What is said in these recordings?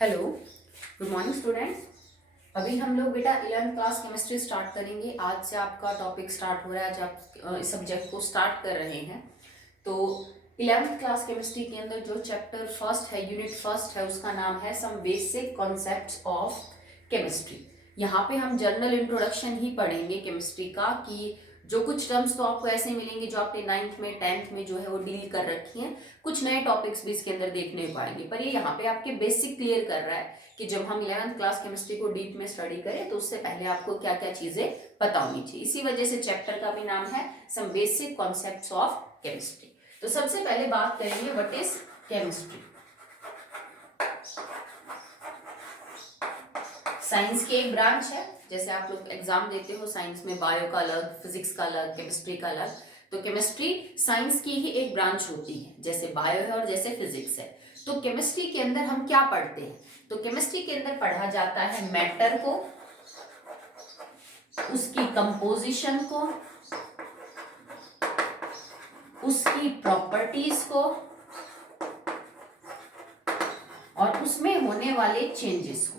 Hello, good morning students. अभी हम लोग बेटा 11th क्लास केमिस्ट्री स्टार्ट करेंगे। आज से आपका टॉपिक स्टार्ट हो रहा है, आज आप इस सब्जेक्ट को स्टार्ट कर रहे हैं। तो 11th क्लास केमिस्ट्री के अंदर जो चैप्टर फर्स्ट है, यूनिट फर्स्ट है, उसका नाम है some basic concepts of chemistry. यहाँ पे हम जनरल इंट्रोडक्शन ही पढ़ेंगे केमिस्ट्री का, कि जो कुछ टर्म्स तो आपको ऐसे मिलेंगे जो आपने 9th में 10th में जो है वो डील कर रखी हैं। कुछ नए टॉपिक्स भी इसके अंदर देखने पाएंगे, पर ये यहाँ पे आपके बेसिक क्लियर कर रहा है कि जब हम 11th क्लास केमिस्ट्री को डीप में स्टडी करें तो उससे पहले आपको क्या क्या चीजें पता होनी चाहिए। इसी वजह से चैप्टर का भी नाम है some basic concepts of chemistry. तो सबसे पहले बात करेंगे व्हाट इज केमिस्ट्री। साइंस की एक ब्रांच है, जैसे आप लोग एग्जाम देते हो साइंस में बायो का अलग, फिजिक्स का अलग, केमिस्ट्री का अलग। तो केमिस्ट्री साइंस की ही एक ब्रांच होती है, जैसे बायो है और जैसे फिजिक्स है। तो केमिस्ट्री के अंदर हम क्या पढ़ते हैं? तो केमिस्ट्री के अंदर पढ़ा जाता है मैटर को, उसकी कंपोजिशन को, उसकी प्रॉपर्टीज को और उसमें होने वाले चेंजेस को।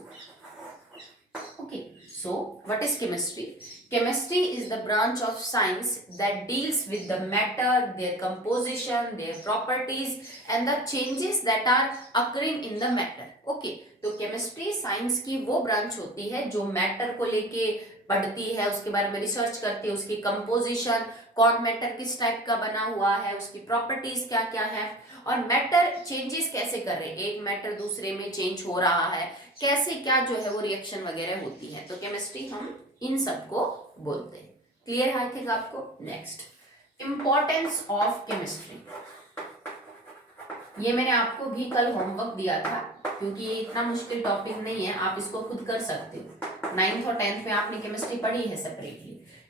Okay, so what is chemistry? Chemistry is the branch of science that deals with the matter, their composition, their properties and the changes that are occurring in the matter. Okay, तो chemistry science की वो branch होती है जो matter को लेके पढ़ती है, उसके बारे में रिसर्च करती है, उसकी कंपोजिशन, कौन मैटर किस टाइप का बना हुआ है, उसकी प्रॉपर्टीज क्या क्या है और मैटर चेंजेस कैसे कर रहे हैं, एक मैटर दूसरे में चेंज हो रहा है, कैसे क्या जो है वो रिएक्शन वगैरह होती है। तो केमिस्ट्री हम इन सबको बोलते हैं। क्लियर है आई थिंक आपको। Next, importance of chemistry. ये मैंने आपको भी कल होमवर्क दिया था, क्योंकि ये इतना मुश्किल टॉपिक नहीं है, आप इसको खुद कर सकते हो। 9th और 10th में आपने केमिस्ट्री पढ़ी है सेपरेटली।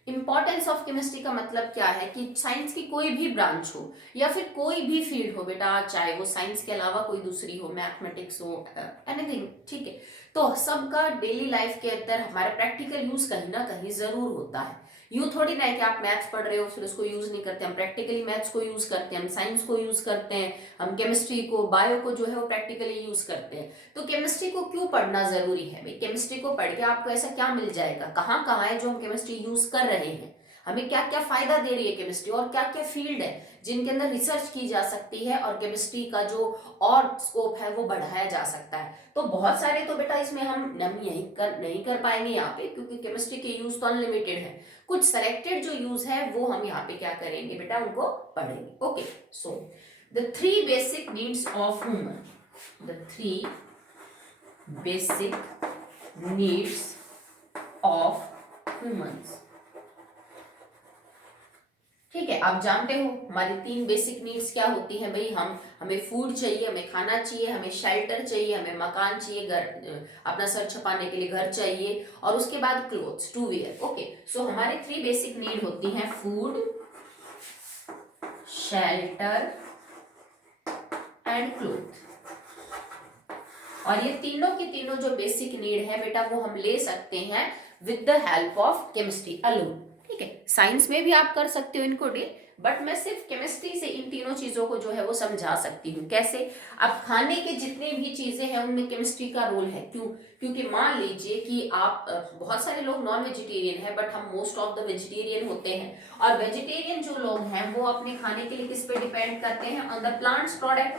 इंपॉर्टेंस ऑफ केमिस्ट्री का मतलब क्या है कि साइंस की कोई भी ब्रांच हो या फिर कोई भी फील्ड हो बेटा, चाहे वो साइंस के अलावा कोई दूसरी हो, मैथमेटिक्स हो, एनीथिंग, ठीक है, तो सबका डेली लाइफ के अंदर हमारा प्रैक्टिकल यूज कहीं ना कहीं जरूर होता है। यूं थोड़ी ना है कि आप मैथ्स पढ़ रहे हो फिर उसको यूज नहीं करते, हम प्रैक्टिकली मैथ्स को यूज करते हैं, हम साइंस को यूज करते हैं, हम केमिस्ट्री को, बायो को जो है वो प्रैक्टिकली यूज करते हैं। तो केमिस्ट्री को क्यों पढ़ना जरूरी है भाई? केमिस्ट्री को पढ़ के आपको ऐसा क्या मिल जाएगा, कहाँ कहाँ है जो हम केमिस्ट्री यूज कर रहे हैं, हमें क्या क्या फायदा दे रही है केमिस्ट्री, और क्या क्या फील्ड है जिनके अंदर रिसर्च की जा सकती है और केमिस्ट्री का जो और स्कोप है वो बढ़ाया जा सकता है। तो बहुत सारे तो बेटा इसमें हम नहीं कर पाएंगे यहाँ पे, क्योंकि केमिस्ट्री के यूज तो अनलिमिटेड है। कुछ सेलेक्टेड जो यूज है वो हम यहाँ पे क्या करेंगे बेटा, उनको पढ़ेंगे। Okay, so the three basic needs of human, the three basic needs of humans. ठीक है, आप जानते हो हमारी तीन बेसिक नीड्स क्या होती हैं भाई। हमें फूड चाहिए, हमें खाना चाहिए, हमें शेल्टर चाहिए, हमें मकान चाहिए, घर अपना सर छुपाने के लिए घर चाहिए, और उसके बाद क्लोथ्स टू वियर। ओके, सो हमारी थ्री बेसिक नीड होती हैं फूड, शेल्टर एंड क्लोथ। और ये तीनों की तीनों जो बेसिक नीड है बेटा वो हम ले सकते हैं with the help of chemistry alone. ठीक है, साइंस में भी आप कर सकते हो इनको डील, बट मैं सिर्फ केमिस्ट्री से इन तीनों चीजों को जो है वो समझा सकती हूँ। कैसे? अब खाने के जितने भी चीजें हैं उनमें केमिस्ट्री का रोल है। क्यों? क्योंकि मान लीजिए कि आप बहुत सारे लोग नॉन वेजिटेरियन है, बट हम मोस्ट ऑफ द वेजिटेरियन होते हैं, और वेजिटेरियन जो लोग हैं वो अपने खाने के लिए किस पे डिपेंड करते हैं? On the plants product.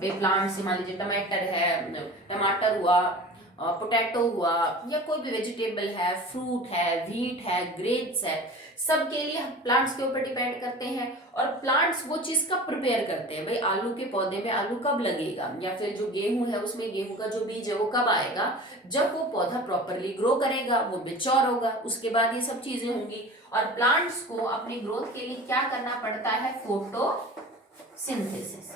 Way plant से मान लीजिए टमाटर है, टमाटर हुआ, पोटैटो हुआ, या कोई भी वेजिटेबल है, फ्रूट है, व्हीट है, ग्रेप्स है, सबके लिए प्लांट्स के ऊपर डिपेंड करते हैं। और प्लांट्स वो चीज कब प्रिपेयर करते हैं भाई, आलू के पौधे में आलू कब लगेगा, या फिर जो गेहूं है उसमें गेहूं का जो बीज है वो कब आएगा, जब वो पौधा प्रॉपरली ग्रो करेगा, वो मेच्योर होगा, उसके बाद ये सब चीजें होंगी। और प्लांट्स को अपनी ग्रोथ के लिए क्या करना पड़ता है? फोटोसिंथेसिस।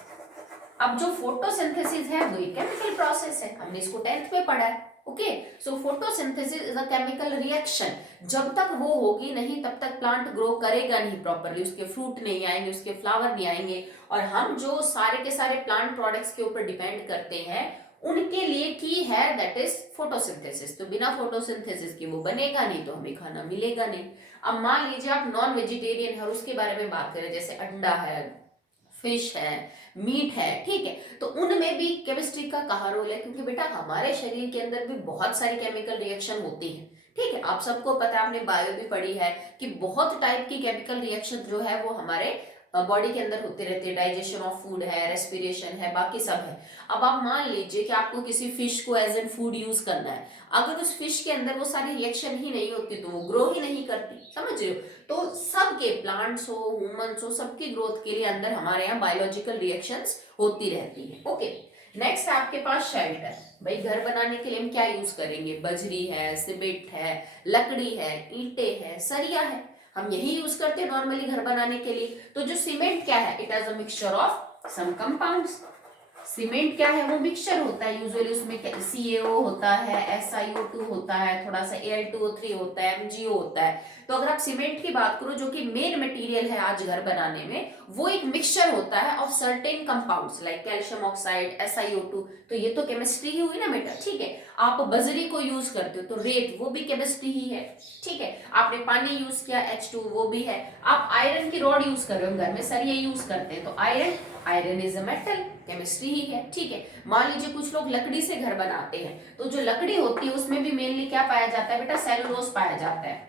अब जो फोटोसिंथेसिस है वो एक केमिकल प्रोसेस है, हमने इसको 10th में पढ़ा है। Okay, so photosynthesis is a chemical reaction. जब तक वो होगी नहीं तब तक प्लांट ग्रो करेगा नहीं प्रॉपरली, उसके फ्रूट नहीं आएंगे, उसके फ्लावर नहीं आएंगे। और हम जो सारे के सारे प्लांट प्रोडक्ट्स के ऊपर डिपेंड करते हैं उनके लिए की है दैट इज फोटोसिंथेसिस। तो बिना फोटोसिंथेसिस के वो बनेगा नहीं, तो हमें खाना मिलेगा नहीं। अब मान लीजिए आप नॉन वेजिटेरियन है और उसके बारे में बात करें, जैसे अंडा है, फिश है, मीट है, ठीक है, तो उनमें भी केमिस्ट्री का कहाँ रोल है, क्योंकि बेटा हमारे शरीर के अंदर भी बहुत सारी केमिकल रिएक्शन होती है, ठीक है, आप सबको पता है, आपने बायो भी पढ़ी है कि बहुत टाइप की केमिकल रिएक्शन जो है वो हमारे बॉडी के अंदर होते रहते हैं, डाइजेशन ऑफ फूड है, रेस्पिरेशन है, बाकी सब है। अब आप मान लीजिए कि आपको किसी फिश को एज एन फूड यूज करना है, अगर उस फिश के अंदर वो सारी रिएक्शन ही नहीं होती तो वो ग्रो ही नहीं करती, समझ रहे हो, तो सबके प्लांट्स हो, ह्यूमंस हो, सबकी ग्रोथ के लिए अंदर हमारे यहाँ बायोलॉजिकल रिएक्शंस होती रहती है। ओके, नेक्स्ट है आपके पास शेल्टर। भाई घर बनाने के लिए हम क्या यूज करेंगे, बजरी है, सीमेंट है, लकड़ी है, ईंटे है, सरिया है, हम यही यूज करते हैं नॉर्मली घर बनाने के लिए। तो जो सीमेंट क्या है, it has a mixture of some compounds. Cement क्या है, वो मिक्सचर होता है, यूजुअली उसमें CaO होता है, SiO2 होता है, थोड़ा सा Al2O3 होता है, MgO होता है। तो अगर आप सीमेंट की बात करो, जो कि मेन मटेरियल है आज घर बनाने में, वो एक मिक्सचर होता है of certain compounds like calcium oxide, SiO2। तो ये तो केमिस्ट्री ही हुई ना बेटा, ठीक है। आप बजरी को यूज करते हो तो रेत, वो भी केमिस्ट्री ही है, ठीक है। आपने पानी यूज किया, H2, वो भी है। आप आयरन की रॉड यूज कर रहे हो, घर में सरिया यूज करते हैं, तो iron is a metal, chemistry ही है, ठीक है। मान लीजिए कुछ लोग लकड़ी से घर बनाते हैं, तो जो लकड़ी होती है उसमें भी मेनली क्या पाया जाता है बेटा, सेलुलोज पाया जाता है,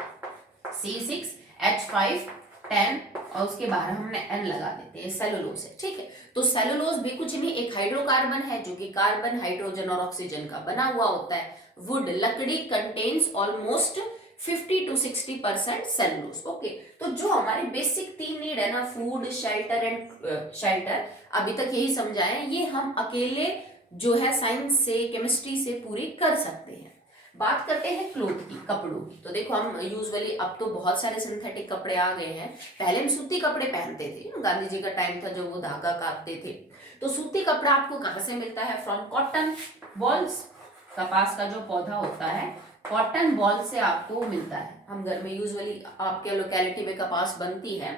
C6H510, और उसके बाहर हमने N लगा देते हैं, सेलुलोज है, ठीक है। तो सेलुलोज भी कुछ नहीं, एक हाइड्रोकार्बन है जो कि कार्बन, हाइड्रोजन और ऑक्सीजन का बना हुआ होता है। वुड, लकड़ी contains almost 50 to 60% cellulose. Okay, तो जो हमारे बेसिक 3 नीड है ना, फूड, शेल्टर एंड शेल्टर, अभी तक यही समझाए, ये हम अकेले जो है साइंस से, केमिस्ट्री से पूरी कर सकते हैं। बात करते हैं क्लोथ की, कपड़ों की। तो देखो हम यूजुअली, अब तो बहुत सारे सिंथेटिक कपड़े आ गए हैं, पहले हम सूती कपड़े पहनते थे, गांधी जी का टाइम था जब वो धागा काटते थे। तो सूती कपड़ा आपको कहाँ से मिलता है, फ्रॉम कॉटन बॉल्स, कपास का जो पौधा होता है, कॉटन बॉल से आपको मिलता है। हम घर में यूजुअली, आपके लोकेलिटी में कपास बनती है,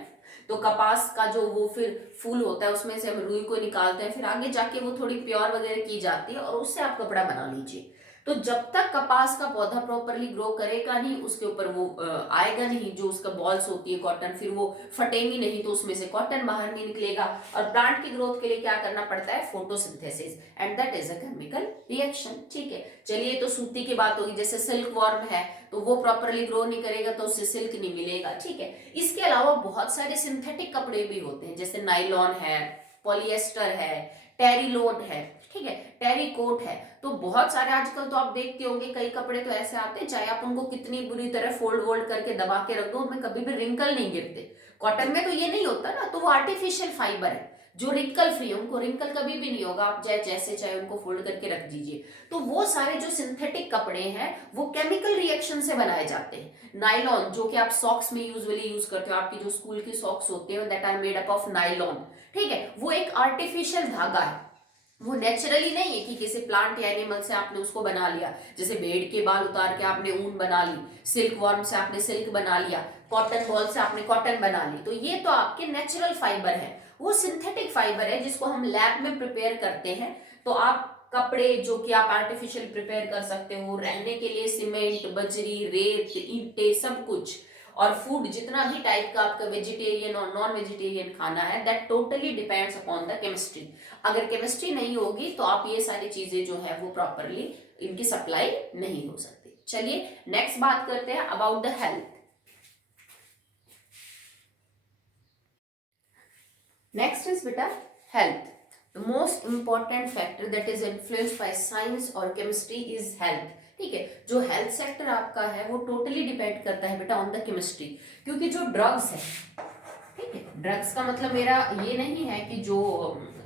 तो कपास का जो वो फिर फूल होता है उसमें से हम रुई को निकालते हैं, फिर आगे जाके वो थोड़ी प्योर वगैरह की जाती है और उससे आप कपड़ा बना लीजिए। तो जब तक कपास का पौधा प्रॉपरली ग्रो करेगा नहीं, उसके ऊपर वो आएगा नहीं, जो उसका बॉल्स होती है कॉटन, फिर वो फटेंगी नहीं, तो उसमें से कॉटन बाहर नहीं निकलेगा। और प्लांट की ग्रोथ के लिए क्या करना पड़ता है, photosynthesis, and that is a chemical reaction, ठीक है। चलिए, तो सूती की बात होगी, जैसे सिल्क वॉर्म है, तो वो प्रॉपरली ग्रो नहीं करेगा तो उससे सिल्क नहीं मिलेगा, ठीक है। इसके अलावा बहुत सारे सिंथेटिक कपड़े भी होते हैं, जैसे नाइलॉन है, पॉलिएस्टर है, टेरिलोन है, ठीक है, टेरिकोट है। तो बहुत सारे आजकल तो आप देखते होंगे, कई कपड़े तो ऐसे आते हैं, चाहे आप उनको कितनी बुरी तरह फोल्ड वोल्ड करके दबा के रख दो, उनमें कभी भी रिंकल नहीं गिरते। कॉटन में तो ये नहीं होता ना, तो वो आर्टिफिशियल फाइबर है जो रिंकल फ्री है, उनको रिंकल कभी भी नहीं होगा, आप चाहे जैसे चाहे उनको फोल्ड करके रख दीजिए। तो वो सारे जो सिंथेटिक कपड़े हैं वो केमिकल रिएक्शन से बनाए जाते हैं। नाइलॉन, जो कि आप सॉक्स में यूजुअली यूज करते हो, आपकी जो स्कूल की सॉक्स होते हैं, that are made up of nylon, ठीक है, वो एक आर्टिफिशियल धागा है, वो नेचुरली नहीं है कि किसी प्लांट या एनिमल से आपने उसको बना लिया। जैसे भेड़ के बाल उतार के आपने ऊन बना ली, सिल्क वॉर्म से आपने सिल्क बना लिया, कॉटन बॉल से आपने कॉटन बना ली, तो ये तो आपके नेचुरल फाइबर है। वो सिंथेटिक फाइबर है जिसको हम लैब में प्रिपेयर करते हैं। तो आप कपड़े जो कि आप आर्टिफिशियल प्रिपेयर कर सकते हो, रहने के लिए सीमेंट, बजरी, रेत, ईंटे, सब कुछ, और फूड जितना भी टाइप का आपका वेजिटेरियन और नॉन वेजिटेरियन खाना है, that totally depends upon the chemistry. अगर केमिस्ट्री नहीं होगी तो आप ये सारी चीजें जो है वो प्रॉपरली इनकी सप्लाई नहीं हो सकती। चलिए नेक्स्ट बात करते हैं about the health. Next is बेटा health. The most important factor that is influenced by science और केमिस्ट्री इज हेल्थ, ठीक है। जो हेल्थ सेक्टर आपका है वो टोटली डिपेंड करता है बेटा ऑन द केमिस्ट्री, क्योंकि जो ड्रग्स है, ठीक है, ड्रग्स का मतलब मेरा ये नहीं है कि जो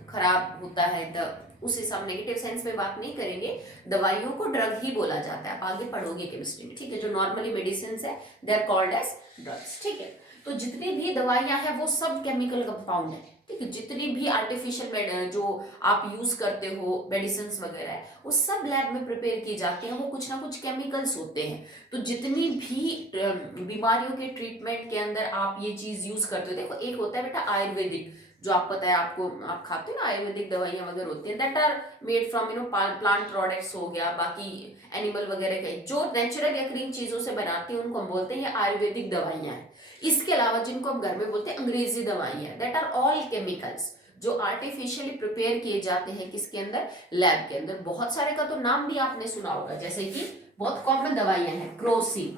खराब होता है, उस हिसाब नेगेटिव सेंस में बात नहीं करेंगे, दवाइयों को ड्रग ही बोला जाता है, आप आगे पढ़ोगे केमिस्ट्री में, ठीक है। जो नॉर्मली मेडिसिन है they are called as drugs, ठीक है। तो जितनी भी दवाइयां हैं वो सब केमिकल कंपाउंड है, ठीक है। जितनी भी आर्टिफिशियल जो आप यूज करते हो मेडिसिन वगैरह, वो सब लैब में प्रिपेयर की जाती हैं, वो कुछ ना कुछ केमिकल्स होते हैं। तो जितनी भी बीमारियों के ट्रीटमेंट के अंदर आप ये चीज यूज करते हो, देखो एक होता है बेटा आयुर्वेदिक, जो आप पता है, आपको आप खाते हो ना, आयुर्वेदिक दवाइयां वगैरह होती हैं, that are made from plant products हो गया, बाकी एनिमल वगैरह के जो नेचुरल या ग्रीन चीजों से बनाती हैं उनको हम बोलते हैं ये आयुर्वेदिक दवाइयां हैं। इसके अलावा जिनको हम घर में बोलते हैं अंग्रेजी दवाइयां, दैट आर ऑल केमिकल्स। जो आर्टिफिशियली प्रिपेयर किए जाते हैं किसके अंदर, लैब के अंदर। बहुत सारे का तो नाम भी आपने सुना होगा, जैसे कि बहुत कॉमन दवाइयां हैं, क्रोसिन,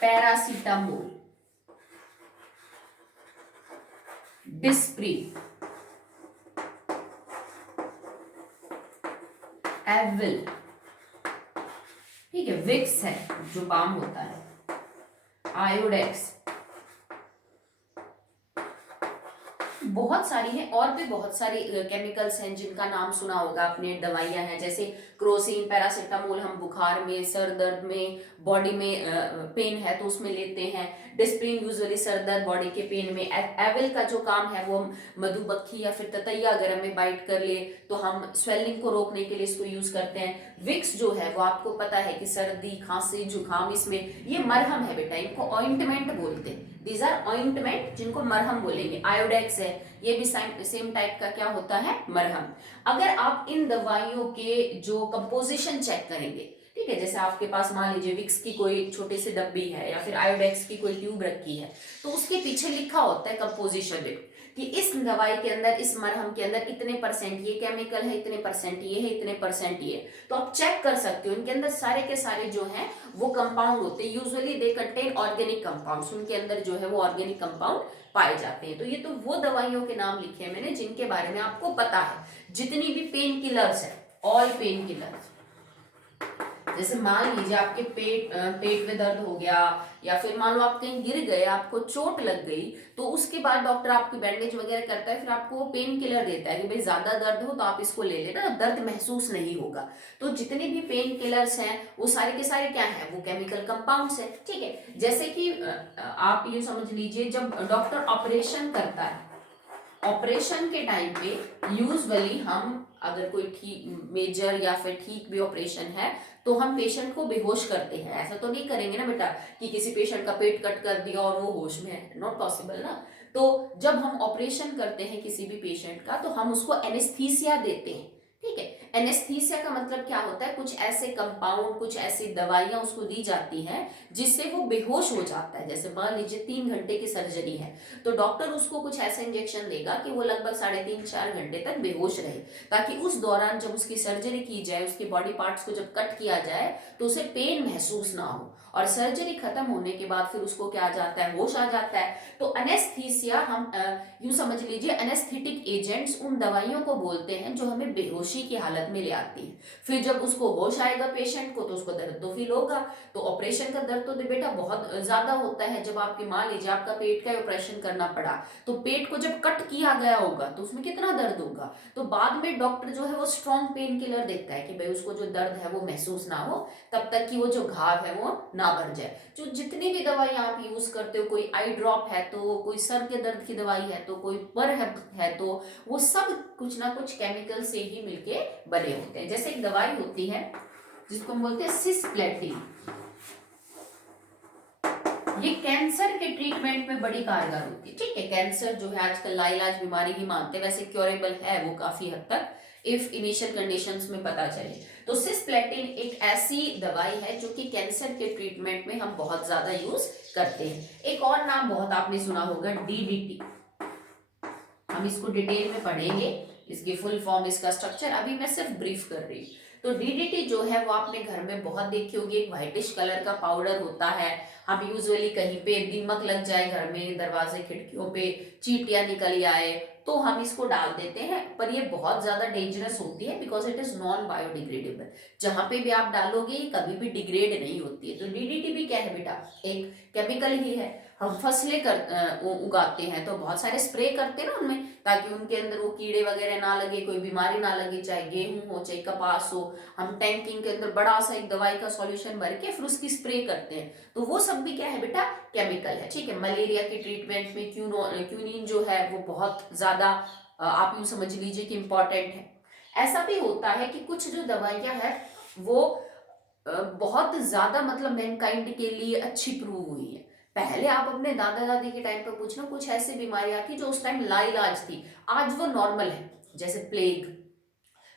पैरासीटामोल, डिस्प्रिन, एविल, ठीक है, विक्स है जो बाम होता है, आयोडेक्स, बहुत सारी हैं और भी बहुत सारी केमिकल्स हैं जिनका नाम सुना होगा आपने। दवाइयां हैं जैसे क्रोसिन, पैरासीटामोल हम बुखार में, सर दर्द में, बॉडी में पेन है तो उसमें लेते हैं। डिस्प्रिन यूजुअली सर दर्द बॉडी के पेन में। एविल का जो काम है वो मधुमक्खी या फिर ततैया अगर हमें बाइट कर ले तो हम स्वेलिंग को रोकने के लिए इसको यूज करते हैं। विक्स जो है वो आपको पता है कि सर्दी, खांसी, जुकाम, इसमें ये मरहम है बेटा, इनको ऑइंटमेंट बोलते हैं। दीज आर ऑइंटमेंट जिनको मरहम बोलेंगे। आयोडेक्स है, ये भी सेम टाइप का क्या होता है, मरहम। अगर आप इन दवाइयों के जो कंपोजिशन चेक करेंगे, ठीक है, जैसे आपके पास मान लीजिए विक्स की कोई छोटी सी डब्बी है या फिर आयोडेक्स की कोई ट्यूब रखी है, तो उसके पीछे लिखा होता है कंपोजिशन में कि इस दवाई के अंदर, इस मरहम के अंदर इतने परसेंट ये केमिकल है, इतने परसेंट ये है, इतने परसेंट ये। तो आप चेक कर सकते हो इनके अंदर सारे के सारे जो हैं वो कंपाउंड होते हैं। Usually they contain organic compounds, उनके अंदर जो है वो ऑर्गेनिक कंपाउंड पाए जाते हैं। तो ये तो वो दवाइयों के नाम लिखे हैं मैंने जिनके बारे में आपको पता है। जितनी भी पेन किलर्स है, ऑल पेन किलर्स, जैसे मान लीजिए आपके पेट में दर्द हो गया या फिर मान लो आप कहीं गिर गए, आपको चोट लग गई, तो उसके बाद डॉक्टर आपकी बैंडेज वगैरह करता है, फिर आपको पेन किलर देता है कि भाई ज्यादा दर्द हो तो आप इसको ले लेना, दर्द महसूस नहीं होगा। तो जितने भी पेन किलर्स हैं वो सारे के सारे क्या है, वो केमिकल कंपाउंड्स है, ठीक है। जैसे कि आप ये समझ लीजिए जब डॉक्टर ऑपरेशन करता है, ऑपरेशन के टाइम पे यूजुअली हम अगर कोई ठीक मेजर या फिर ठीक भी ऑपरेशन है तो हम पेशेंट को बेहोश करते हैं। ऐसा तो नहीं करेंगे ना बेटा कि किसी पेशेंट का पेट कट कर दिया और वो होश में है, नॉट पॉसिबल ना। तो जब हम ऑपरेशन करते हैं किसी भी पेशेंट का तो हम उसको एनेस्थीसिया देते हैं, ठीक है। एनेस्थीसिया का मतलब क्या होता है, कुछ ऐसे कंपाउंड, कुछ ऐसी दवाइयां उसको दी जाती हैं जिससे वो बेहोश हो जाता है। जैसे मान लीजिए 3 घंटे की सर्जरी है तो डॉक्टर उसको कुछ ऐसा इंजेक्शन देगा कि वो लगभग 3.5-4 घंटे तक बेहोश रहे, ताकि उस दौरान जब उसकी सर्जरी की जाए, उसके बॉडी पार्ट्स को जब कट किया जाए तो उसे पेन महसूस ना हो, और सर्जरी खत्म होने के बाद फिर उसको क्या आ जाता है, होश आ जाता है। तो एनेस्थीसिया हम यूं समझ लीजिए एनेस्थेटिक एजेंट्स उन दवाइयों को बोलते हैं जो हमें बेहोशी की हालत में ले आती है। फिर जब उसको होश आएगा पेशेंट को तो उसको दर्द तो फील होगा। तो ऑपरेशन का दर्द तो बेटा बहुत ज्यादा होता है। जब आपकी मान लीजिए आपका पेट का ऑपरेशन करना पड़ा तो पेट को जब कट किया गया होगा तो उसमें कितना दर्द होगा। तो बाद में डॉक्टर जो है वो स्ट्रॉन्ग पेन किलर देता है कि भाई उसको जो दर्द है वो महसूस ना हो, तब तक कि वो जो घाव है वो ना भर जाए। जो जितनी भी दवाई आप यूज करते हो, कोई आई ड्रॉप है तो कोई सर के दर्द की दवाई है तो कोई पर है तो वो सब कुछ ना कुछ केमिकल से ही मिलके बने होते हैं। जैसे एक दवाई होती है जिसको हम बोलते हैं सिस्प्लेटिन, ये कैंसर के ट्रीटमेंट में बड़ी कारगर होती है, ठीक है। कैंसर जो है आजकल लाइलाज बीमारी ही मानते हैं, वैसे क्योरेबल है वो काफी हद तक इफ इनिशियल कंडीशंस में पता चले। तो सिस्प्लेटिन एक ऐसी दवाई है जो कि कैंसर के ट्रीटमेंट में हम बहुत ज्यादा यूज करते हैं। एक और नाम बहुत आपने सुना होगा, डीडीटी। हम इसको डिटेल में पढ़ेंगे, इसकी फुल फॉर्म, इसका स्ट्रक्चर, अभी मैं सिर्फ ब्रीफ कर रही हूँ। तो डीडीटी जो है वो आपने घर में बहुत देखी होगी, एक व्हाइटिश कलर का पाउडर होता है। हम यूजुअली कहीं पे दीमक लग जाए घर में, दरवाजे खिड़कियों पे चींटियां निकल आए तो हम इसको डाल देते हैं, पर ये बहुत ज्यादा डेंजरस होती है because it is non biodegradable. जहां पे भी आप डालोगे ये कभी भी डिग्रेड नहीं होती है। तो डीडीटी भी क्या है बेटा, एक केमिकल ही है। हम फसलें उगाते हैं तो बहुत सारे स्प्रे करते हैं ना उनमें, ताकि उनके अंदर वो कीड़े वगैरह ना लगे, कोई बीमारी ना लगे, चाहे गेहूं हो चाहे कपास हो। हम टैंकिंग के अंदर बड़ा सा एक दवाई का सॉल्यूशन भर के फिर उसकी स्प्रे करते हैं, तो वो सब भी क्या है बेटा, केमिकल है, ठीक है। मलेरिया के ट्रीटमेंट में क्यूनिन जो है वो बहुत ज्यादा आप यूं समझ लीजिए कि इंपॉर्टेंट है। ऐसा भी होता है कि कुछ जो दवाइयां है वो बहुत ज्यादा मतलब मैनकाइंड के लिए अच्छी प्रूव हुई है। पहले आप अपने दादा दादी के टाइम पर पूछना, कुछ ऐसी बीमारियां थी जो उस टाइम लाइलाज थी, आज वो नॉर्मल है। जैसे प्लेग,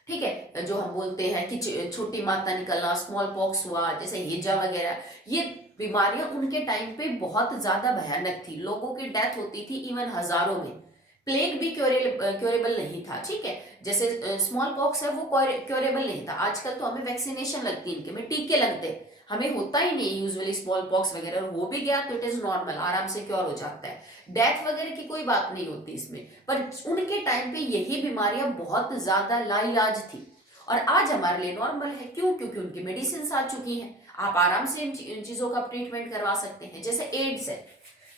ठीक है, जो हम बोलते हैं कि छोटी माता निकलना, स्मॉल पॉक्स हुआ, जैसे हेजा वगैरह, ये बीमारियां उनके टाइम पे बहुत ज्यादा भयानक थी, लोगों की डेथ होती थी इवन हजारों में। प्लेग भी क्योरेबल नहीं था, ठीक है। जैसे स्मॉल पॉक्स है वो क्योरेबल नहीं था। आजकल तो हमें वैक्सीनेशन लगती है, इनके में टीके लगते हैं, हमें होता ही नहीं यूजुअली स्मॉल पॉक्स वगैरह, हो भी गया तो इट इज नॉर्मल, आराम से क्योर हो जाता है। डेथ वगैरह की कोई बात नहीं होती इसमें। पर उनके टाइम पे यही बीमारियां बहुत ज्यादा लाइलाज थी और आज हमारे लिए नॉर्मल है। क्यों? क्योंकि उनकी मेडिसिन आ चुकी हैं, आप आराम से इन चीजों का ट्रीटमेंट करवा सकते हैं। जैसे एड्स है,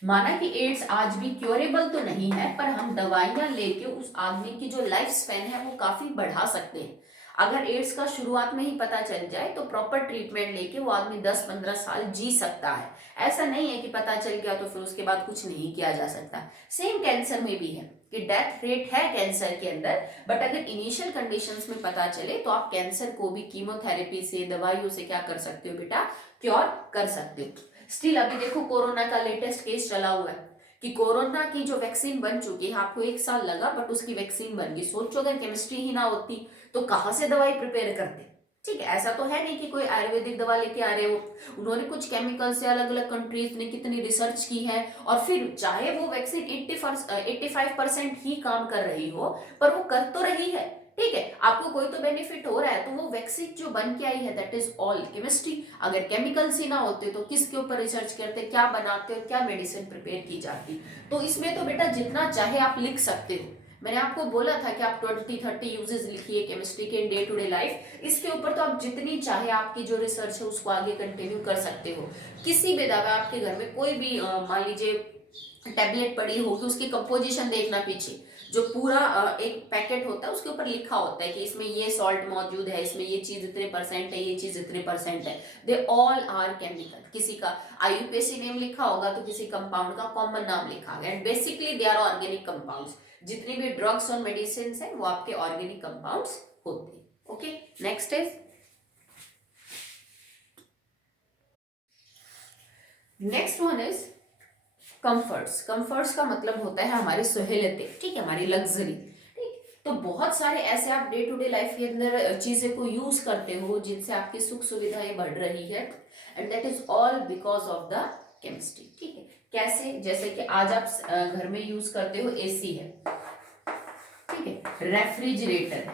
माना कि एड्स आज भी क्योरेबल तो नहीं है, पर हम दवाइयां लेके उस आदमी की जो लाइफ स्पैन है वो काफी बढ़ा सकते हैं। अगर एड्स का शुरुआत में ही पता चल जाए तो प्रॉपर ट्रीटमेंट लेके वो आदमी 10-15 साल जी सकता है। ऐसा नहीं है कि पता चल गया तो फिर उसके बाद कुछ नहीं किया जा सकता। सेम कैंसर में भी है कि डेथ रेट है कैंसर के अंदर, बट अगर इनिशियल कंडीशंस में पता चले तो आप कैंसर को भी कीमोथेरेपी से, दवाइयों से क्या कर सकते हो बेटा, क्योर कर सकते हो। स्टिल अभी देखो कोरोना का लेटेस्ट केस चला हुआ है कि कोरोना की जो वैक्सीन बन चुकी है, आपको 1 साल लगा बट उसकी वैक्सीन बन गई। सोचो अगर केमिस्ट्री ही ना होती तो कहां से दवाई प्रिपेयर करते। ठीक है, ऐसा तो है नहीं कि कोई आयुर्वेदिक दवा लेके आ रहे हो, उन्होंने कुछ केमिकल से अलग अलग कंट्रीज ने कितनी रिसर्च की है और फिर चाहे वो वैक्सीन 85% ही काम कर रही हो, पर वो कर तो रही है। ठीक है, आपको कोई तो बेनिफिट हो रहा है, तो वो वैक्सीन जो बन के आई है दैट इज ऑल केमिस्ट्री। अगर केमिकल्स ही ना होते तो किसके ऊपर रिसर्च करते, क्या बनाते और क्या मेडिसिन प्रिपेयर की जाती। तो इसमें तो बेटा जितना चाहे आप लिख सकते हो। मैंने आपको बोला था कि आप 20-30 यूजेस लिखिए केमिस्ट्री के डे टू डे लाइफ, इसके ऊपर तो आप जितनी चाहे आपकी जो रिसर्च है उसको आगे कंटिन्यू कर सकते हो। किसी भी दवा, आपके घर में कोई भी मान लीजिए टैबलेट पड़ी होगी, उसकी कंपोजिशन देखना पीछे, जो पूरा एक पैकेट होता है उसके ऊपर लिखा होता है कि इसमें ये सॉल्ट मौजूद है, इसमें ये चीज इतने परसेंट है, ये चीज इतने परसेंट है। They all are chemical. किसी का आईयूपीएसी नेम लिखा होगा तो किसी कंपाउंड का कॉमन नाम लिखा गया, and basically they are organic compounds. जितनी भी ड्रग्स और मेडिसिन है वो आपके ऑर्गेनिक कंपाउंड्स होते हैं। Okay, next is next one is comforts. Comforts का मतलब होता है हमारी सहूलियतें, ठीक है, हमारी लग्जरी। ठीक, तो बहुत सारे ऐसे आप डे टू डे लाइफ के अंदर चीजें को यूज करते हो जिनसे आपकी सुख सुविधाएं बढ़ रही है, and that is all because of the chemistry. ठीक है, कैसे? जैसे कि आज आप घर में यूज करते हो एसी है, ठीक है, रेफ्रिजरेटर,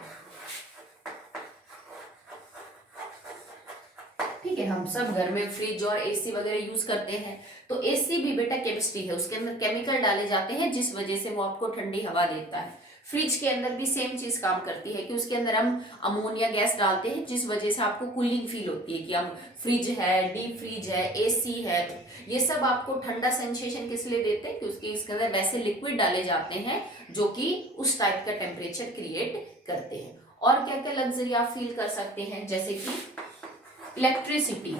ठीक है, हम सब घर में फ्रिज और एसी वगैरह यूज करते हैं। तो एसी भी बेटा केमिस्ट्री है, उसके अंदर केमिकल डाले जाते हैं जिस वजह से वो आपको ठंडी हवा देता है। फ्रिज के अंदर भी सेम चीज काम करती है कि उसके अंदर हम अमोनिया गैस डालते हैं जिस वजह से आपको कूलिंग फील होती है कि हम फ्रिज है, डीप फ्रीज है, एसी है। ये सब आपको ठंडा सेंसेशन किस लिए देते हैं कि उसके इसके अंदर वैसे लिक्विड डाले जाते हैं जो कि उस टाइप का टेम्परेचर क्रिएट करते हैं। और क्या क्या लग्जरी आप फील कर सकते हैं, जैसे कि इलेक्ट्रिसिटी,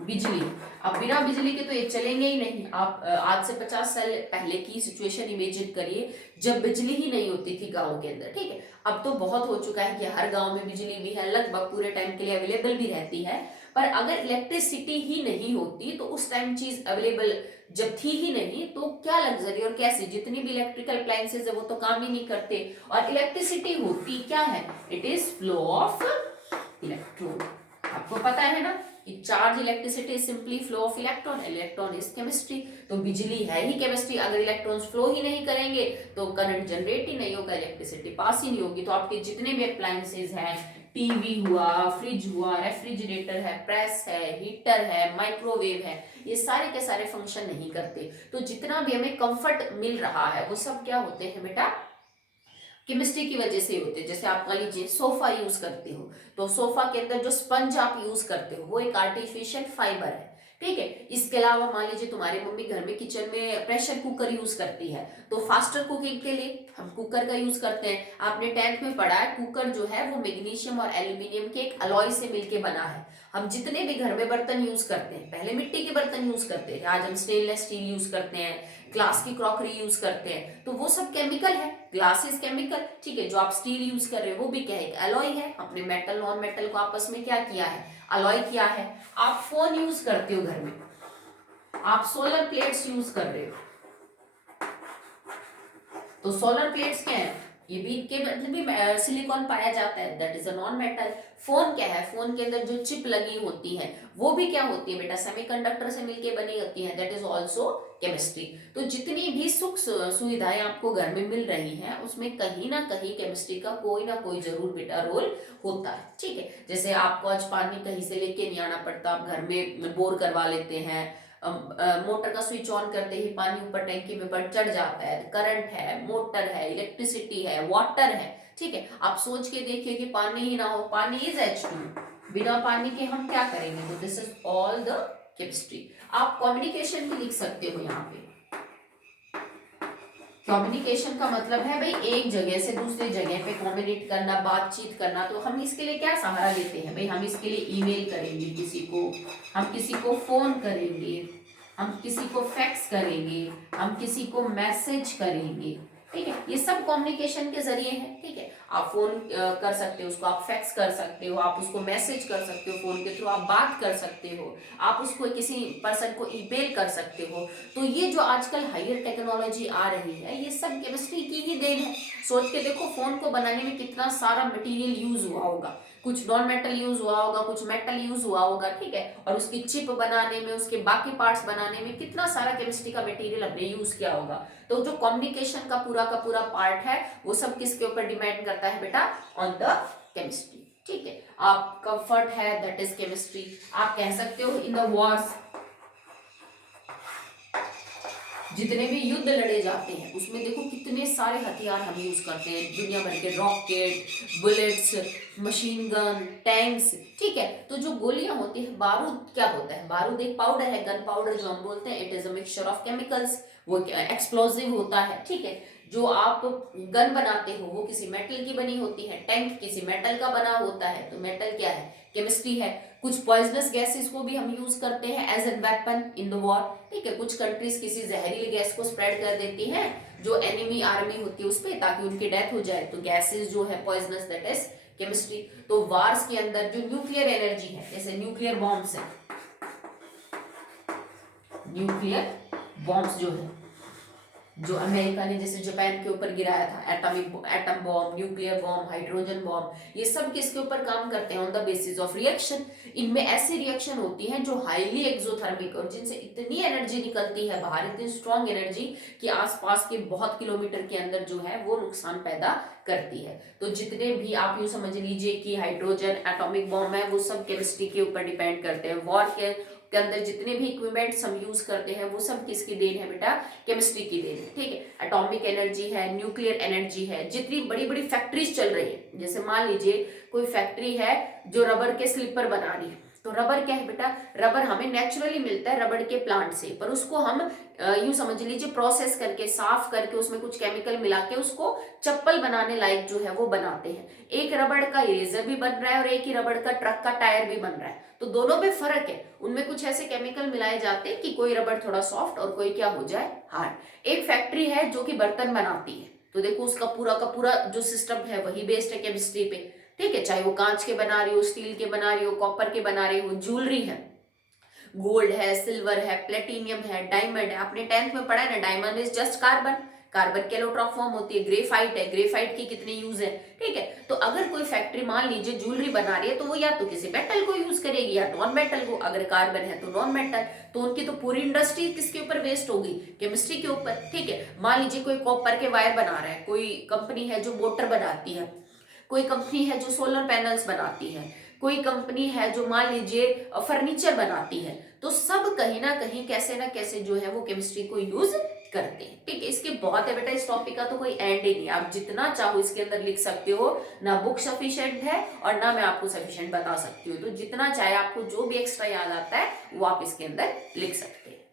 बिजली। अब बिना बिजली के तो ये चलेंगे ही नहीं। आप आज से 50 साल पहले की सिचुएशन इमेजिन करिए जब बिजली ही नहीं होती थी गांव के अंदर। ठीक है, अब तो बहुत हो चुका है कि हर गांव में बिजली भी है, लगभग पूरे टाइम के लिए अवेलेबल भी रहती है। पर अगर इलेक्ट्रिसिटी ही नहीं होती तो उस टाइम चीज अवेलेबल जब थी ही नहीं तो क्या लग्जरी और कैसे, जितनी भी इलेक्ट्रिकल अप्लायंसेज है वो तो काम ही नहीं करते। और इलेक्ट्रिसिटी होती क्या है, it is flow of electron. आपको पता है ना कि charge electricity is simply flow of electron, electron is chemistry. तो बिजली है ही केमिस्ट्री। अगर इलेक्ट्रॉन्स फ्लो ही नहीं करेंगे तो करंट जनरेट ही नहीं होगा, इलेक्ट्रिसिटी पास ही नहीं होगी। तो आपके जितने भी अप्लायंसेज हैं, टीवी हुआ, फ्रिज हुआ, रेफ्रिजरेटर है, प्रेस है, हीटर है, माइक्रोवेव है, ये सारे के सारे फंक्शन नहीं करते। तो जितना भी हमें कंफर्ट मिल रहा है वो सब क्या होते हैं बेटा, केमिस्ट्री की वजह से होते हैं। जैसे आप मान लीजिए सोफा यूज करते हो तो सोफा के अंदर जो स्पंज आप यूज करते हो वो एक आर्टिफिशियल फाइबर है। ठीक है, इसके अलावा मान लीजिए तुम्हारी मम्मी घर में किचन में प्रेशर कुकर यूज करती है तो फास्टर कुकिंग के लिए हम कुकर का यूज करते हैं। आपने 10th में पढ़ा है कुकर जो है वो मैग्नीशियम और एल्यूमिनियम के एक अलॉय से मिलके बना है। हम जितने भी घर में बर्तन यूज करते हैं, पहले मिट्टी के बर्तन यूज करते थे, आज हम स्टेनलेस स्टील यूज करते हैं, ग्लास की क्रॉकरी यूज करते हैं। तो वो सब केमिकल है, ग्लास इज केमिकल। ठीक है, जो आप स्टील यूज कर रहे हो वो भी क्या है, अलॉय है। अपने मेटल नॉन मेटल को आपस में क्या किया है, अलॉय किया है। आप फोन यूज करते हो घर में, आप सोलर प्लेट्स यूज कर रहे हो, तो सोलर प्लेट्स क्या है, ये भी के मतलब भी सिलिकॉन पाया जाता है, that is a non metal. Phone क्या है, फोन के अंदर जो चिप लगी होती है वो भी क्या होती है बेटा, सेमीकंडक्टर से मिलके बनी होती है, दैट इज आल्सो केमिस्ट्री। तो जितनी भी सुख सुविधाएं आपको घर में मिल रही हैं उसमें कहीं ना कहीं केमिस्ट्री का कोई ना कोई जरूर बेटा रोल होता है, ठीक है। जैसे आपको आज पानी कहीं से लेके नहीं आना पड़ता, आप घर में बोर करवा लेते हैं, मोटर का स्विच ऑन करते ही पानी ऊपर टैंकी में पर चढ़ जाता है, करंट है, मोटर है, इलेक्ट्रिसिटी है, वाटर है, ठीक है। आप सोच के देखिए कि पानी ही ना हो, पानी इज H2, बिना पानी के हम क्या करेंगे। तो this is all the chemistry. आप कम्युनिकेशन भी लिख सकते हो यहाँ पे। कम्युनिकेशन का मतलब है भाई एक जगह से दूसरी जगह पे कम्युनिकेट करना, बातचीत करना। तो हम इसके लिए क्या सहारा लेते हैं भाई, हम इसके लिए ईमेल करेंगे किसी को, हम किसी को फोन करेंगे, हम किसी को फैक्स करेंगे, हम किसी को मैसेज करेंगे, ठीक है। ये सब कम्युनिकेशन के जरिए है, ठीक है। आप फोन कर सकते हो उसको, आप फैक्स कर सकते हो, आप उसको मैसेज कर सकते हो, फोन के थ्रू आप बात कर सकते हो, आप उसको किसी पर्सन को ईमेल कर सकते हो। तो ये जो आजकल हायर टेक्नोलॉजी आ रही है ये सब केमिस्ट्री की ही देन है। सोच के देखो फोन को बनाने में कितना सारा मटेरियल यूज हुआ होगा, कुछ नॉन मेटल यूज हुआ होगा, कुछ मेटल यूज हुआ होगा, ठीक है। और उसकी चिप बनाने में, उसके बाकी पार्ट्स बनाने में कितना सारा केमिस्ट्री का मटेरियल हमने यूज किया होगा। तो जो कम्युनिकेशन का पूरा पार्ट है वो सब किसके ऊपर डिपेंड करता है बेटा, ऑन द केमिस्ट्री, ठीक है। आप कंफर्ट है दैट इज केमिस्ट्री। आप कह सकते हो इन द वॉर्स, जितने भी युद्ध लड़े जाते हैं उसमें देखो कितने सारे हथियार हम यूज करते हैं, दुनिया भर के rocket, bullets, machine gun, tanks, ठीक है। तो जो गोलियां होती है, बारूद क्या होता है, बारूद एक पाउडर है, गन पाउडर जो हम बोलते हैं, it is a mixture of chemicals, वो एक्सप्लोसिव होता है, ठीक है। जो आप गन बनाते हो वो किसी मेटल की बनी होती है, टैंक किसी मेटल का बना होता है, तो मेटल क्या है, केमिस्ट्री है। कुछ पॉइजनस गैसेस को भी हम यूज करते हैं as an weapon in the war, ठीक है। कुछ कंट्रीज किसी जहरीली गैस को स्प्रेड कर देती हैं जो एनिमी आर्मी होती है उस पर, ताकि उनकी डेथ हो जाए। तो गैसेस जो है पॉइजनस, दैट इज केमिस्ट्री। तो वार्स के अंदर जो न्यूक्लियर एनर्जी है, जैसे न्यूक्लियर बॉम्ब्स है, न्यूक्लियर बॉम्ब्स जो है, जो अमेरिका ने जैसे जापान के ऊपर गिराया था, atom bomb, nuclear bomb, hydrogen bomb, ये सब किसके ऊपर काम करते हैं, on the basis of reaction. इनमें ऐसी रिएक्शन होती हैं जो हाईली एक्सोथर्मिक, और जिनसे इतनी एनर्जी निकलती है बाहर, इतनी स्ट्रॉन्ग एनर्जी कि आसपास के बहुत किलोमीटर के अंदर जो है वो नुकसान पैदा करती है। तो जितने भी आप यूं समझ लीजिए कि हाइड्रोजन एटॉमिक बॉम्ब है वो सब केमिस्ट्री के ऊपर डिपेंड करते हैं। वॉर के अंदर जितने भी इक्विपमेंट्स हम यूज करते हैं वो सब किसकी देन है बेटा, केमिस्ट्री की देन है, ठीक है। एटॉमिक एनर्जी है, न्यूक्लियर एनर्जी है, जितनी बड़ी बड़ी फैक्ट्रीज चल रही है, जैसे मान लीजिए कोई फैक्ट्री है जो रबर के स्लीपर बना रही है, तो रबर क्या है बेटा, रबर हमें नेचुरली मिलता है रबर के प्लांट से, पर उसको हम यूं समझ लीजिए प्रोसेस करके, साफ करके, उसमें कुछ केमिकल मिला के उसको चप्पल बनाने लायक जो है वो बनाते हैं। एक रबड़ का इरेजर भी बन रहा है और एक ही रबड़ का ट्रक का टायर भी बन रहा है, तो दोनों में फर्क है। उनमें कुछ ऐसे केमिकल मिलाए जाते हैं कि कोई रबड़ थोड़ा सॉफ्ट और कोई क्या हो जाए, हार्ड। एक फैक्ट्री है जो कि बर्तन बनाती है, तो देखो उसका का पूरा जो सिस्टम है वही बेस्ड है केमिस्ट्री पे, ठीक है। चाहे वो कांच के बना रही हो, स्टील के बना रही हो, कॉपर के बना रही हो, ज्वेलरी है, गोल्ड है, सिल्वर है, प्लेटिनियम है, डायमंड है। आपने 10th में पढ़ा है ना, diamond is just carbon, carbon की एलोट्रॉप फॉर्म होती है। ग्रेफाइट है, ग्रेफाइट की कितने यूज है, ठीक है। तो अगर कोई फैक्ट्री मान लीजिए ज्वेलरी बना रही है तो वो या तो किसी मेटल को यूज करेगी या नॉन मेटल को, अगर कार्बन है तो नॉन मेटल। तो उनकी तो पूरी इंडस्ट्री किसके ऊपर बेस्ड होगी, केमिस्ट्री के ऊपर, ठीक है। मान लीजिए कोई कॉपर के वायर बना रहा है, कोई कंपनी है जो मोटर बनाती है, कोई कंपनी है जो सोलर पैनल्स बनाती है, कोई कंपनी है जो मान लीजिए फर्नीचर बनाती है, तो सब कहीं ना कहीं कैसे ना कैसे जो है वो केमिस्ट्री को यूज करते हैं, ठीक है। इसके बहुत है बेटा, इस टॉपिक का तो कोई एंड ही नहीं, आप जितना चाहो इसके अंदर लिख सकते हो, ना बुक सफिशिएंट है और ना मैं आपको सफिशिएंट बता सकती हूँ। तो जितना चाहे आपको जो भी एक्स्ट्रा याद आता है वो आप इसके अंदर लिख सकते हैं।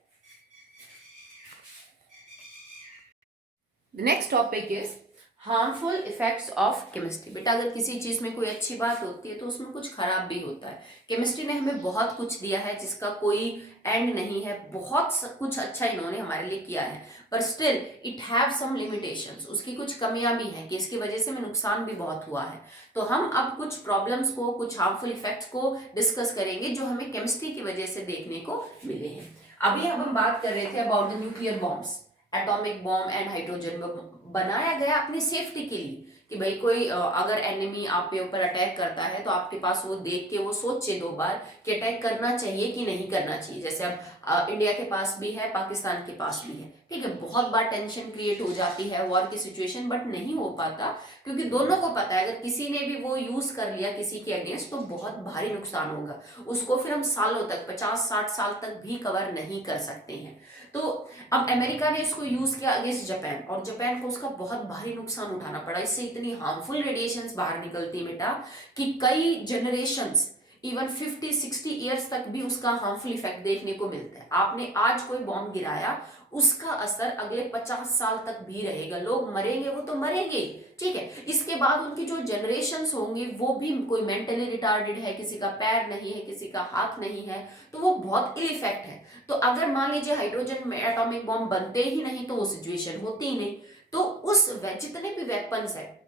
The next topic is harmful effects of chemistry. बेटा अगर किसी चीज में कोई अच्छी बात होती है तो उसमें कुछ खराब भी होता है। केमिस्ट्री ने हमें बहुत कुछ दिया है जिसका कोई एंड नहीं है, बहुत कुछ अच्छा इन्होंने हमारे लिए किया है, पर still it have some limitations, उसकी कुछ कमियां भी हैं कि इसकी वजह से हमें नुकसान भी बहुत हुआ है। तो हम अब कुछ प्रॉब्लम्स को, कुछ हार्मफुल इफेक्ट्स को डिस्कस करेंगे जो हमें केमिस्ट्री की वजह से देखने को मिले हैं। अभी हम बात कर रहे थे about the nuclear bombs, atomic bomb and hydrogen bomb बनाया गया अपनी सेफ्टी के लिए, कि भाई कोई अगर एनिमी आप पे ऊपर अटैक करता है तो आपके पास वो देख के वो सोचे 2 बार कि अटैक करना चाहिए कि नहीं करना चाहिए। जैसे अब इंडिया के पास भी है, पाकिस्तान के पास भी है, ठीक है। बहुत बार टेंशन क्रिएट हो जाती है वॉर की सिचुएशन, बट नहीं हो पाता क्योंकि दोनों को पता है अगर किसी ने भी वो यूज कर लिया किसी के अगेंस्ट तो बहुत भारी नुकसान होगा। उसको फिर हम सालों तक 50-60 साल तक भी कवर नहीं कर सकते हैं। तो अब अमेरिका ने इसको यूज किया अगेंस्ट जापान, और जापान को उसका बहुत भारी नुकसान उठाना पड़ा। इससे इतनी हार्मफुल रेडिएशंस बाहर निकलती है बेटा कि कई जनरेशंस, इवन 50-60 ईयर्स तक भी उसका हार्मफुल इफेक्ट देखने को मिलता है। आपने आज कोई बॉम्ब गिराया, उसका असर अगले 50 साल तक भी रहेगा। लोग मरेंगे, वो तो मरेंगे, ठीक है। इसके बाद उनकी जो जनरेशंस होंगी वो भी, कोई मेंटली रिटार्डेड है, किसी का पैर नहीं है, किसी का हाथ नहीं है, तो वो बहुत इल इफेक्ट है। तो अगर मान लीजिए हाइड्रोजन में एटॉमिक बॉम्ब बनते ही नहीं तो वो सिचुएशन होती ही नहीं। तो उस जितने भी वेपन्स है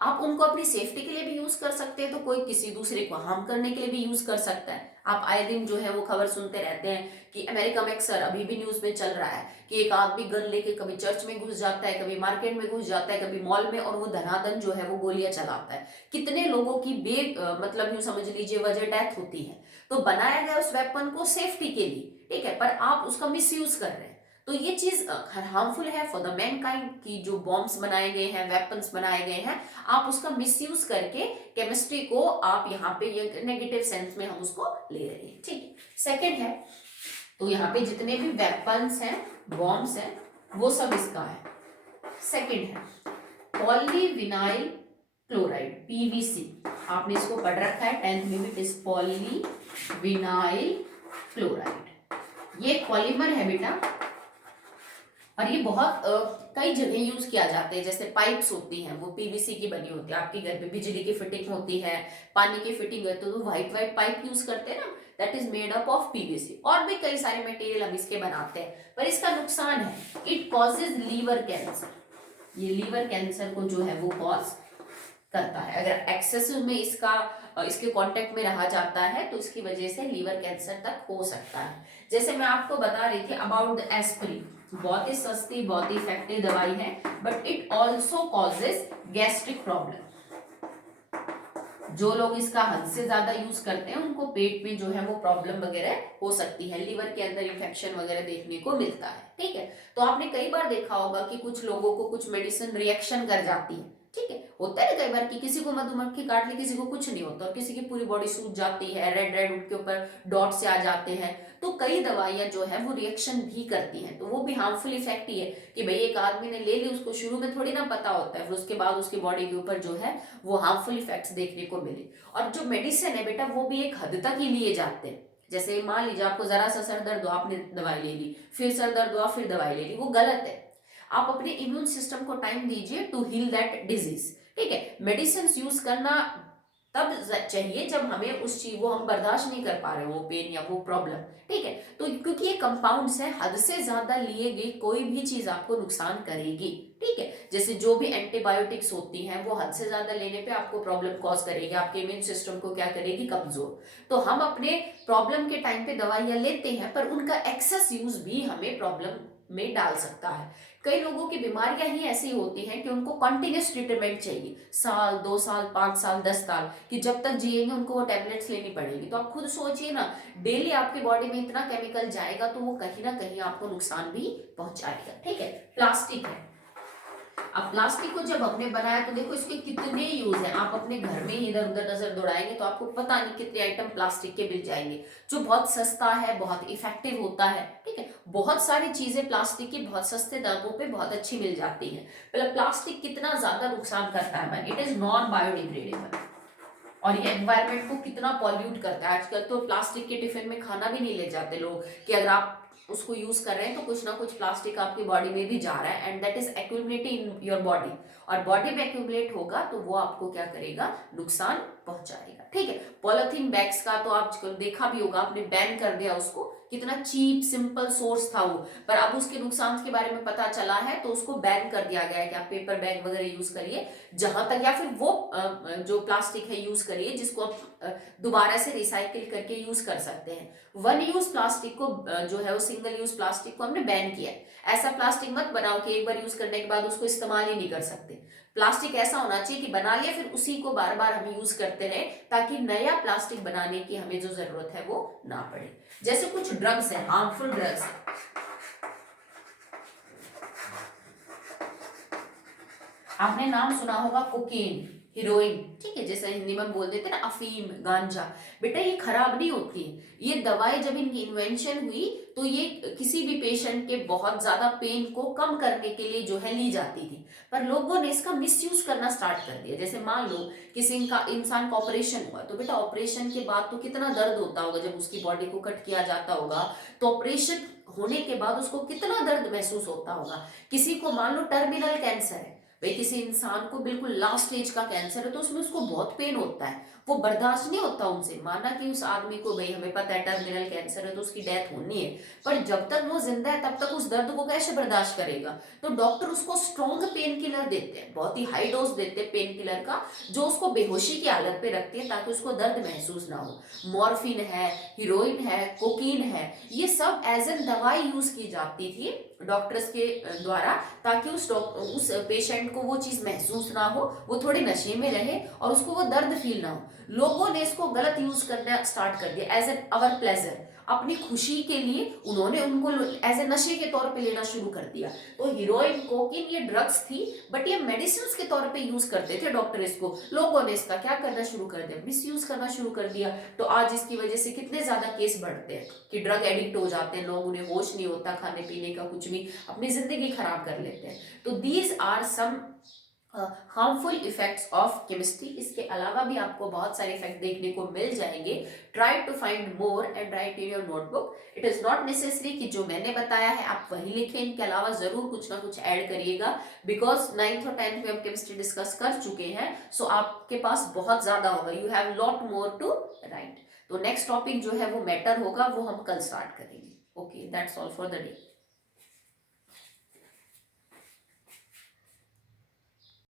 आप उनको अपनी सेफ्टी के लिए भी यूज कर सकते हैं, तो कोई किसी दूसरे को हार्म करने के लिए भी यूज कर सकता है। आप आए दिन जो है वो खबर सुनते रहते हैं कि अमेरिका में अक्सर अभी भी न्यूज में चल रहा है कि एक आदमी गन लेके कभी चर्च में घुस जाता है, कभी मार्केट में घुस जाता है, कभी मॉल में, और वो धनाधन जो है वो गोलियां चलाता है। कितने लोगों की मतलब यूं समझ लीजिए वजह डेथ होती है। तो बनाया गया उस वेपन को सेफ्टी के लिए, ठीक है, पर आप उसका मिस यूज कर रहे हैं। तो ये चीज हार्मफुल है फॉर द मैनकाइंड की जो बॉम्ब्स बनाए गए हैं, वेपन्स बनाए गए हैं, आप उसका मिसयूज करके केमिस्ट्री को आप यहाँ पे ये नेगेटिव सेंस में हम उसको ले रहे हैं, ठीक है। सेकंड है, तो यहाँ पे जितने भी वेपन्स हैं, बॉम्ब्स हैं, वो सब इसका है। सेकंड है पॉलीविनाइल क्लोराइड, पीवीसी। आपने इसको पढ़ रखा है 10th में भी, पॉलीविनाइल क्लोराइड। ये पॉलीमर है बेटा, और ये बहुत कई जगह यूज किया जाता है। जैसे पाइप्स होती हैं वो पीवीसी की बनी होती है, आपके घर पे बिजली की फिटिंग होती है, पानी की फिटिंग है, तो व्हाइट व्हाइट पाइप यूज करते हैं ना, that is made up of PVC. और भी कई सारे मटेरियल हम इसके बनाते हैं, पर इसका नुकसान है, इट कॉजेज लीवर कैंसर। ये लीवर कैंसर को जो है वो कॉज करता है। अगर एक्सेसिव में इसके कांटेक्ट में रहा जाता है तो इसकी वजह से लीवर कैंसर तक हो सकता है। जैसे मैं आपको बता रही थी अबाउट द एस्प्रिन, बहुत ही सस्ती, बहुत ही इफेक्टिव दवाई है, but it also causes gastric problem. जो लोग इसका हद से ज्यादा यूज करते हैं उनको पेट में जो है वो प्रॉब्लम वगैरह हो सकती है, लीवर के अंदर इन्फेक्शन वगैरह देखने को मिलता है, ठीक है। तो आपने कई बार देखा होगा कि कुछ लोगों को कुछ मेडिसिन रिएक्शन कर जाती है, ठीक है। होता है कई बार कि किसी को मधुमक्खी काट ले, किसी को कुछ नहीं होता, और किसी की पूरी बॉडी सूज जाती है, रेड रेड उनके ऊपर डॉट से आ जाते हैं। तो कई दवाइयां जो है वो रिएक्शन भी करती हैं, तो वो भी हार्मफुल इफेक्ट ही है कि भाई एक आदमी ने ले ली, उसको शुरू में थोड़ी ना पता होता है, फिर उसके बाद उसकी बॉडी के ऊपर जो है वो हार्मफुल इफेक्ट्स देखने को मिले। और जो मेडिसिन है बेटा वो भी एक हद तक ही लिए जाते हैं। जैसे मान लीजिए आपको जरा सा सर दर्द हुआ, आपने दवाई ले ली, फिर सर दर्द हुआ, फिर दवाई ले ली, वो गलत है। आप अपने इम्यून सिस्टम को टाइम दीजिए टू हील दैट डिजीज, ठीक है। मेडिसिन यूज करना तब चाहिए जब हमें उस चीज वो हम बर्दाश्त नहीं कर पा रहे, वो पेन या वो प्रॉब्लम, ठीक है। तो क्योंकि ये कंपाउंड्स है, हद से ज्यादा लिए गई कोई भी चीज आपको नुकसान करेगी, ठीक है। जैसे जो भी एंटीबायोटिक्स होती हैं वो हद से ज्यादा लेने पे आपको प्रॉब्लम कॉज करेगी, आपके इम्यून सिस्टम को क्या करेगी, कमजोर। तो हम अपने प्रॉब्लम के टाइम पे दवाइयां लेते हैं, पर उनका एक्सेस यूज भी हमें प्रॉब्लम में डाल सकता है। कई लोगों की बीमारियां ही ऐसी होती हैं कि उनको कॉन्टिन्यूस ट्रीटमेंट चाहिए, साल 2 साल 5 साल 10 साल, कि जब तक जिएंगे उनको वो टैबलेट्स लेनी पड़ेगी। तो आप खुद सोचिए ना, डेली आपकी बॉडी में इतना केमिकल जाएगा तो वो कहीं ना कहीं आपको नुकसान भी पहुंचाएगा, ठीक है। प्लास्टिक है, अब प्लास्टिक को जब हमने बनाया तो देखो इसके कितने यूज हैं। आप अपने घर में ही इधर उधर नजर दौड़ाएंगे तो आपको पता नहीं कितने आइटम प्लास्टिक के मिल जाएंगे, जो बहुत सस्ता है, बहुत इफेक्टिव होता है, ठीक है। बहुत सारी चीजें प्लास्टिक की बहुत सस्ते दामों पे बहुत अच्छी मिल जाती है। पहले प्लास्टिक कितना ज्यादा नुकसान करता है, इट इज नॉन बायोडिग्रेडेबल, और ये एनवायरनमेंट को कितना पॉल्यूट करता है। आजकल तो प्लास्टिक के टिफिन में खाना भी नहीं ले जाते लोग, कि अगर आप उसको यूज कर रहे हैं तो कुछ ना कुछ प्लास्टिक आपकी बॉडी में भी जा रहा है, and that is accumulating in your body, और बॉडी में एक्यूमुलेट होगा तो वो आपको क्या करेगा, नुकसान पहुंचाएगा, ठीक है। पॉलिथीन बैग्स का तो आजकल देखा भी होगा आपने, बैन कर दिया उसको, कितना चीप सिंपल सोर्स था वो, पर अब उसके नुकसान के बारे में पता चला है तो उसको बैन कर दिया गया है कि आप पेपर बैग वगैरह यूज करिए जहां तक, या फिर वो जो प्लास्टिक है यूज करिए जिसको आप दोबारा से रिसाइकिल करके यूज कर सकते हैं। वन यूज प्लास्टिक को जो है वो सिंगल यूज प्लास्टिक को हमने बैन किया है। ऐसा प्लास्टिक मत बनाओ कि एक बार यूज करने के बाद उसको इस्तेमाल ही नहीं कर सकते। प्लास्टिक ऐसा होना चाहिए कि बना लिया फिर उसी को बार बार हम यूज करते रहे, ताकि नया प्लास्टिक बनाने की हमें जो जरूरत है वो ना पड़े। जैसे कुछ ड्रग्स है, हार्मफुल ड्रग्स है, आपने नाम सुना होगा कोकीन, हीरोइन, ठीक है, जैसे हिंदी में बोल देते हैं ना अफीम, गांजा। बेटा ये खराब नहीं होती है, ये दवाई जब इनकी इन्वेंशन हुई तो ये किसी भी पेशेंट के बहुत ज्यादा पेन को कम करने के लिए जो है ली जाती थी, पर लोगों ने इसका मिसयूज करना स्टार्ट कर दिया। जैसे मान लो किसी का इंसान का ऑपरेशन हुआ, तो बेटा ऑपरेशन के बाद तो कितना दर्द होता होगा जब उसकी बॉडी को कट किया जाता होगा, तो ऑपरेशन होने के बाद उसको कितना दर्द महसूस होता होगा। किसी को मान लो टर्मिनल कैंसर है, भाई किसी इंसान को बिल्कुल लास्ट स्टेज का कैंसर है, तो उसमें उसको बहुत पेन होता है, वो बर्दाश्त नहीं होता उनसे। माना कि उस आदमी को भाई हमें पता है टर्मिनल कैंसर है तो उसकी डेथ होनी है, पर जब तक वो जिंदा है तब तक उस दर्द को कैसे बर्दाश्त करेगा। तो डॉक्टर उसको स्ट्रॉन्ग पेन किलर देते हैं, बहुत ही हाई डोज देते हैं पेन किलर का, जो उसको बेहोशी की हालत पे रखती है ताकि उसको दर्द महसूस ना हो। मॉर्फिन है, हीरोइन है, कोकीन है, ये सब एज एन दवाई यूज की जाती थी डॉक्टर्स के द्वारा, ताकि उस पेशेंट को वो चीज महसूस ना हो, वो थोड़े नशे में रहे और उसको वो दर्द फील ना हो। लोगों ने इसको गलत यूज करना स्टार्ट कर दिया, एज एन अवर प्लेजर, अपनी खुशी के लिए उन्होंने उनको एज ए नशे के तौर पे लेना शुरू कर दिया। तो हीरोइन, कोकीन ये ड्रग्स थी, बट ये मेडिसिन के तौर पे यूज करते थे डॉक्टर इसको। लोगों ने इसका क्या करना शुरू कर दिया, मिस यूज करना शुरू कर दिया। तो आज इसकी वजह से कितने ज्यादा केस बढ़ते हैं कि ड्रग एडिक्ट हो जाते हैं लोग, उन्हें होश नहीं होता खाने पीने का, कुछ भी अपनी जिंदगी खराब कर लेते हैं। तो these are some harmful effects of chemistry. इसके अलावा भी आपको बहुत सारे इफेक्ट देखने को मिल जाएंगे। Try to find more and write in your notebook. It is not necessary कि जो मैंने बताया है आप वही लिखें, इनके अलावा जरूर कुछ ना कुछ ऐड करिएगा, बिकॉज 9th और 10th में हम केमिस्ट्री डिस्कस कर चुके हैं, सो आपके पास बहुत ज्यादा होगा, you have lot more to write. तो नेक्स्ट टॉपिक जो है वो मैटर होगा, वो हम कल स्टार्ट करेंगे। Okay, that's all for the day.